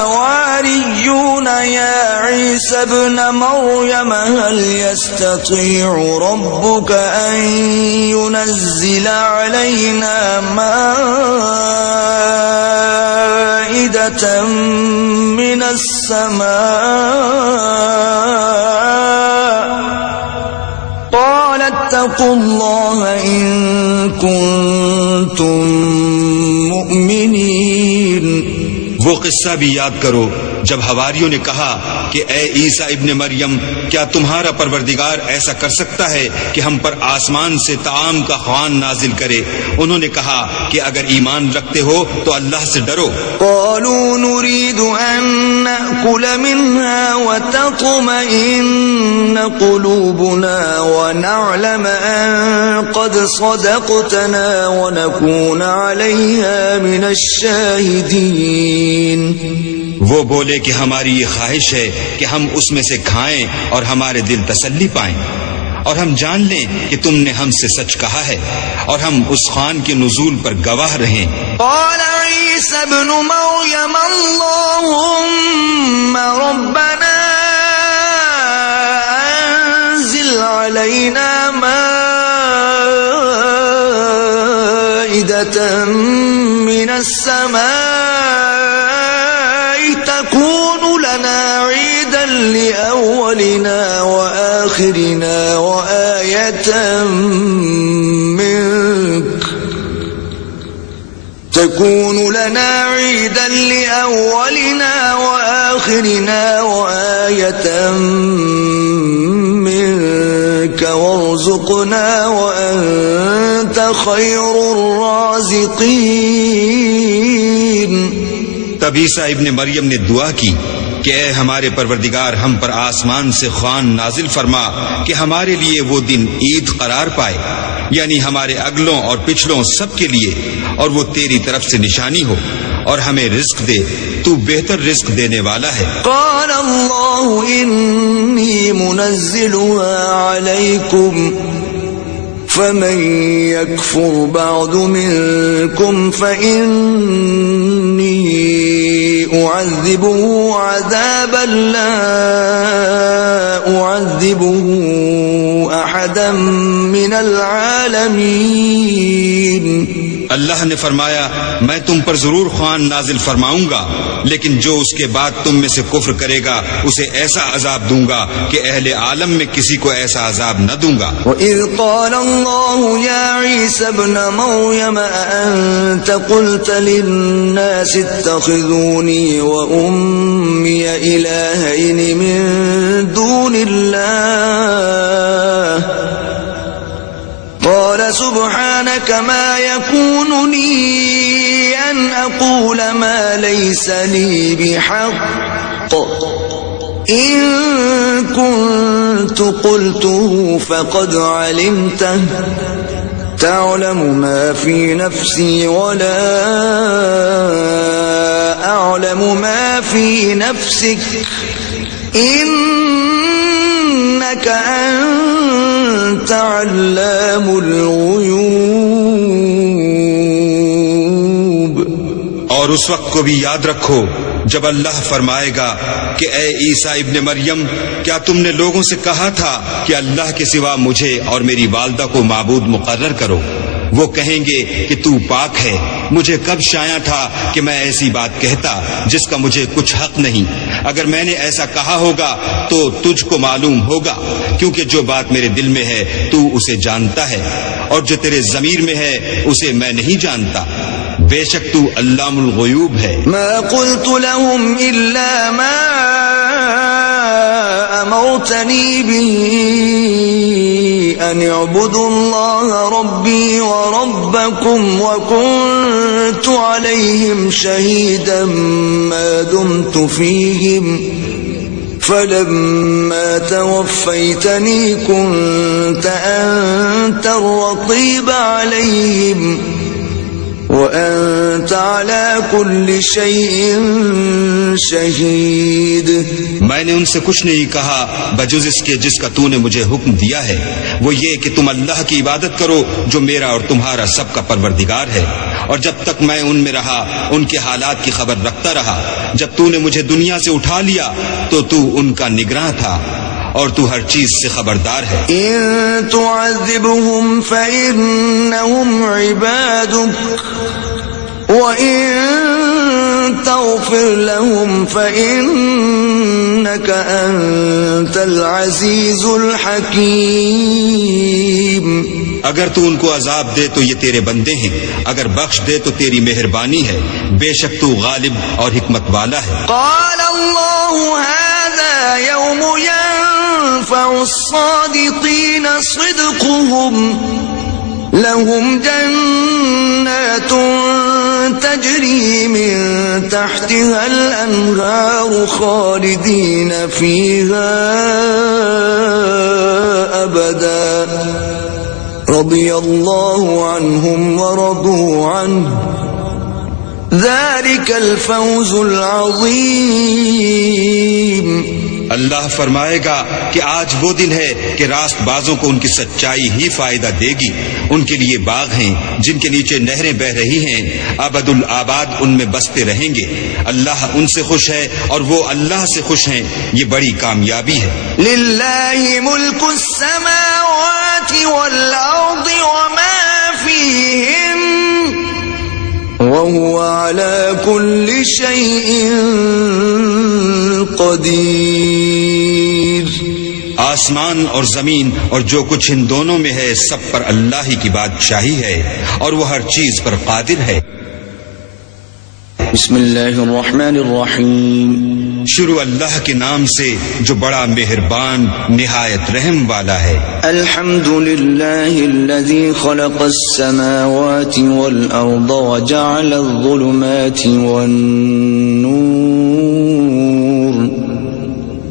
الحواريون يا عيسى ابن مريم هل يستطيع ربك أن ينزل علينا مائدة من السماء قال اتقوا الله إن كنتم مؤمنين. وہ قصہ بھی یاد کرو جب حواریوں نے کہا کہ اے عیسیٰ ابن مریم، کیا تمہارا پروردگار ایسا کر سکتا ہے کہ ہم پر آسمان سے طعام کا خوان نازل کرے؟ انہوں نے کہا کہ اگر ایمان رکھتے ہو تو اللہ سے ڈرو. قالوا نريد أن نأكل منها وتطمئن قلوبنا ونعلم أن قد صدقتنا ونكون عليها من الشاهدين. وہ بولے کہ ہماری یہ خواہش ہے کہ ہم اس میں سے کھائیں اور ہمارے دل تسلی پائیں، اور ہم جان لیں کہ تم نے ہم سے سچ کہا ہے، اور ہم اس خوان کے نزول پر گواہ رہیں. قال عيسى ابن مريم اللهم ربنا أنزل علينا مائدة من السماء تكون لنا عيدا لأولنا وآخرنا وآية منك تكون لنا عيدا لأولنا وآخرنا وآية منك وارزقنا وأنت خير الرازقين. تب عیسیٰ ابن مریم نے دعا کی کہ اے ہمارے پروردگار، ہم پر آسمان سے خوان نازل فرما کہ ہمارے لیے وہ دن عید قرار پائے، یعنی ہمارے اگلوں اور پچھلوں سب کے لیے، اور وہ تیری طرف سے نشانی ہو، اور ہمیں رزق دے، تو بہتر رزق دینے والا ہے. قال اللہ انی منزلها علیکم فمن يكفر بعد منكم فإني أعذبه عذابا لا أعذبه أحدا من العالمين. اللہ نے فرمایا میں تم پر ضرور خوان نازل فرماؤں گا، لیکن جو اس کے بعد تم میں سے کفر کرے گا اسے ایسا عذاب دوں گا کہ اہل عالم میں کسی کو ایسا عذاب نہ دوں گا. وَإِذْ قَالَ اللَّهُ يَا عِيسَى ابْنَ مَرْيَمَ أَأَنْتَ قُلْتَ لِلنَّاسِ اتَّخِذُونِي وَأُمِّيَ إِلَٰهَيْنِ مِن دُونِ اللَّهِ قال سبحانك ما يكون لي أن أقول ما ليس لي بحق إن كنت قلته فقد علمته تعلم ما في نفسي ولا أعلم ما في نفسك إنك أنت علام الغیوب. اور اس وقت کو بھی یاد رکھو جب اللہ فرمائے گا کہ اے عیسیٰ ابن مریم، کیا تم نے لوگوں سے کہا تھا کہ اللہ کے سوا مجھے اور میری والدہ کو معبود مقرر کرو؟ وہ کہیں گے کہ تو پاک ہے، مجھے کب شایع تھا کہ میں ایسی بات کہتا جس کا مجھے کچھ حق نہیں. اگر میں نے ایسا کہا ہوگا تو تجھ کو معلوم ہوگا، کیونکہ جو بات میرے دل میں ہے تو اسے جانتا ہے، اور جو تیرے ضمیر میں ہے اسے میں نہیں جانتا. بے شک تو علام الغیوب ہے. ما قلت لهم الا ما امرتنی به ان اعبدوا الله ربي وربكم وكنت عليهم شهيدا ما دمت فيهم فلما توفيتني كنت أنت الرقيب عليهم وأنت على كل شيء شهيد. میں نے ان سے کچھ نہیں کہا بجز اس کے جس کا تو نے مجھے حکم دیا ہے، وہ یہ کہ تم اللہ کی عبادت کرو جو میرا اور تمہارا سب کا پروردگار ہے، اور جب تک میں ان میں رہا ان کے حالات کی خبر رکھتا رہا. جب تو نے مجھے دنیا سے اٹھا لیا تو تو ان کا نگراں تھا اور تو ہر چیز سے خبردار ہے. إن تعذبهم فإنهم عبادك وإن تغفر لهم فإنك أنت العزيز الحكيم. اگر تو ان کو عذاب دے تو یہ تیرے بندے ہیں، اگر بخش دے تو تیری مہربانی ہے، بے شک تو غالب اور حکمت والا ہے. قال الله هذا يوم ينفع الصادقين صدقهم لهم جنات تجري من تحتها الأنهار خالدين فيها أبدا رضي الله عنهم ورضوا عنه ذلك الفوز العظيم. اللہ فرمائے گا کہ آج وہ دن ہے کہ راست بازوں کو ان کی سچائی ہی فائدہ دے گی. ان کے لیے باغ ہیں جن کے نیچے نہریں بہ رہی ہیں، ابد الآباد ان میں بستے رہیں گے. اللہ ان سے خوش ہے اور وہ اللہ سے خوش ہیں، یہ بڑی کامیابی ہے. لله ملك السماوات والأرض وما فيهن وهو على كل شيء قدیر. آسمان اور زمین اور جو کچھ ان دونوں میں ہے سب پر اللہ ہی کی بادشاہی ہے اور وہ ہر چیز پر قادر ہے. بسم اللہ الرحمن الرحیم. شروع اللہ کے نام سے جو بڑا مہربان نہایت رحم والا ہے. الحمد للہ الذی خلق السماوات والارض وجعل الظلمات والنور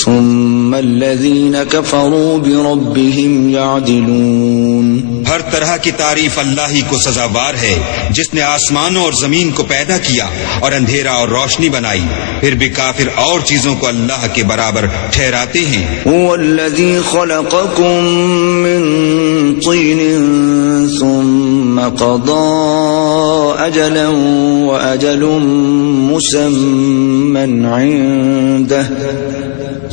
ثم الذین کفروا بربهم یعدلون. ہر طرح کی تعریف اللہ ہی کو سزاوار ہے جس نے آسمانوں اور زمین کو پیدا کیا اور اندھیرا اور روشنی بنائی. پھر بھی کافر اور چیزوں کو اللہ کے برابر ٹھہراتے ہیں. هو الذی خلقکم من طین ثم قضى اجلا واجل مسمى عنده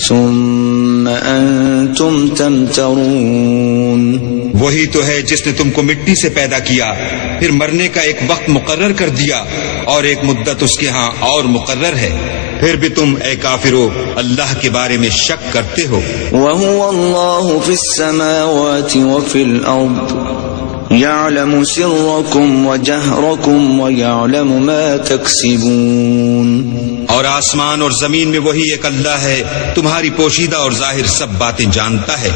ثم انتم تمترون. وہی تو ہے جس نے تم کو مٹی سے پیدا کیا، پھر مرنے کا ایک وقت مقرر کر دیا اور ایک مدت اس کے ہاں اور مقرر ہے. پھر بھی تم اے کافرو اللہ کے بارے میں شک کرتے ہو. وَهُوَ اللَّهُ فِي السَّمَاوَاتِ وَفِي الْأَرْضِ يَعْلَمُ سِرَّكُمْ وَجَهْرَكُمْ وَيَعْلَمُ مَا تَكْسِبُونَ. اور آسمان اور زمین میں وہی ایک اللہ ہے، تمہاری پوشیدہ اور ظاہر سب باتیں جانتا ہے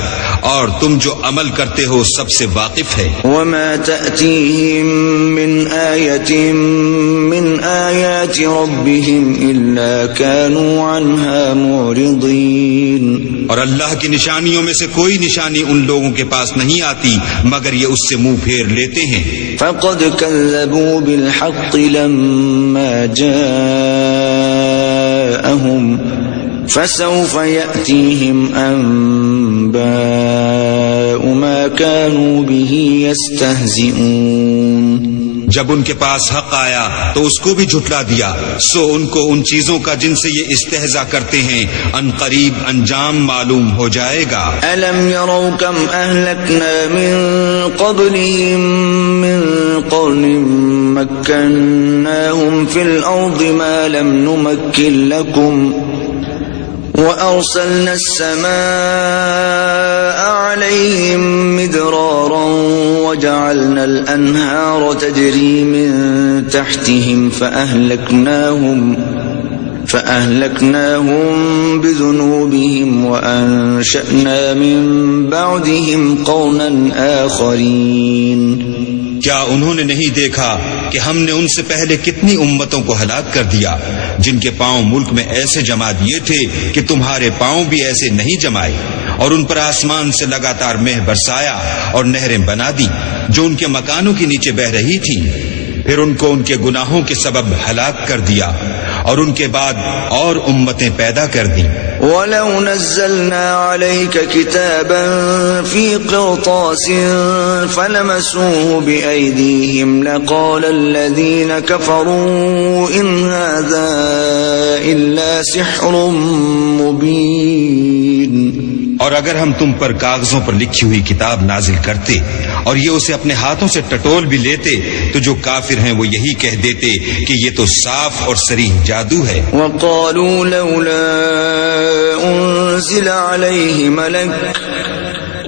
اور تم جو عمل کرتے ہو سب سے واقف ہے. وَمَا تَأْتِيهِم مِّنْ آيَةٍ مِّنْ آيَاتِ رَبِّهِمْ إِلَّا كَانُوا عَنْهَا مُعْرِضِينَ. اور اللہ کی نشانیوں میں سے کوئی نشانی ان لوگوں کے پاس نہیں آتی مگر یہ اس سے منہ پھیر لیتے ہیں. فَقَدْ كَذَّبُوا بِالْحَقِّ لَمَّا جَاءَهُمْ فَسَوْفَ يَأْتِيهِمْ أَنبَاءُ مَا كَانُوا بِهِ يَسْتَهْزِئُونَ. جب ان کے پاس حق آیا تو اس کو بھی جھٹلا دیا، سو ان کو ان چیزوں کا جن سے یہ استہزاء کرتے ہیں ان قریب انجام معلوم ہو جائے گا. أَلَمْ يَرَوْا كَمْ أَهْلَكْنَا مِنْ قَبْلِهِمْ مِنْ قَرْنٍ مَكَّنَّاهُمْ فِي الْأَرْضِ مَا لَمْ نُمَكِّنْ لَكُمْ وَأَرْسَلْنَا السَّمَاءَ عَلَيْهِمْ مِدْرَارًا وَجَعَلْنَا الْأَنْهَارَ تَجْرِي مِنْ تَحْتِهِمْ فَأَهْلَكْنَاهُمْ بِذُنُوبِهِمْ وَأَنشَأْنَا مِنْ بَعْدِهِمْ قَرْنًا آخَرِينَ. کیا انہوں نے نہیں دیکھا کہ ہم نے ان سے پہلے کتنی امتوں کو ہلاک کر دیا جن کے پاؤں ملک میں ایسے جما دیے تھے کہ تمہارے پاؤں بھی ایسے نہیں جمائے، اور ان پر آسمان سے لگاتار مہ برسایا اور نہریں بنا دی جو ان کے مکانوں کے نیچے بہ رہی تھی. پھر ان کو ان کے گناہوں کے سبب ہلاک کر دیا اور ان کے بعد اور امتیں پیدا کر دیں. وَلَوْ نَزَّلْنَا عَلَيْكَ كِتَابًا فِي قِرْطَاسٍ فَلَمَسُوهُ بِأَيْدِيهِمْ لَقَالَ الَّذِينَ كَفَرُوا إِنْ هَذَا إِلَّا سِحْرٌ مُبِينٌ. اور اگر ہم تم پر کاغذوں پر لکھی ہوئی کتاب نازل کرتے اور یہ اسے اپنے ہاتھوں سے ٹٹول بھی لیتے تو جو کافر ہیں وہ یہی کہہ دیتے کہ یہ تو صاف اور صریح جادو ہے. وَقَالُوا لَوْلَا أُنزِلَ عَلَيْهِ مَلَكٌ